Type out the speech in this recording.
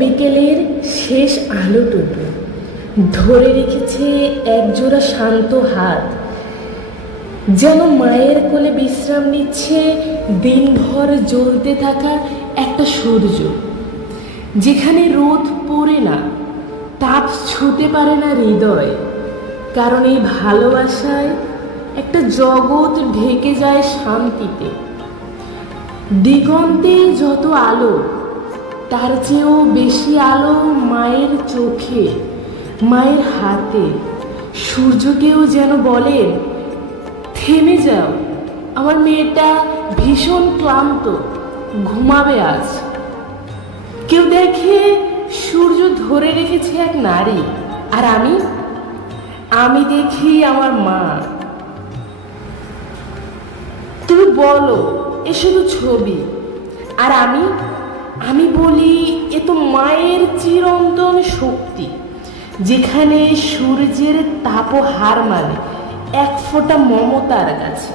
বিকেলের শেষ আলোটুকু ধরে রেখেছে একজোড়া শান্ত হাত, যেন মায়ের কোলে বিশ্রাম নিচ্ছে দিনভর জ্বলতে থাকা একটা সূর্য, যেখানে রোদ পড়ে না, তাপ ছুঁতে পারে না হৃদয়, কারণ এই ভালোবাসায় একটা জগৎ ঢেকে যায় শান্তিতে। দিগন্তে যত আলো, তার চেয়েও বেশি আলো মায়ের চোখে, মায়ের হাতে। সূর্যকেও যেন বলেন, থেমে যাও, আমার মেয়েটা ভীষণ ক্লান্ত, ঘুমাবে আজ। কেউ দেখে সূর্য ধরে রেখেছে এক নারী, আর আমি দেখি আমার মা। তুমি বলো এ শুধু ছবি, আর আমি বলি এ তো মায়ের চিরন্তন শক্তি, যেখানে সূর্যের তাপও হার মানে এক ফোঁটা মমতার কাছে।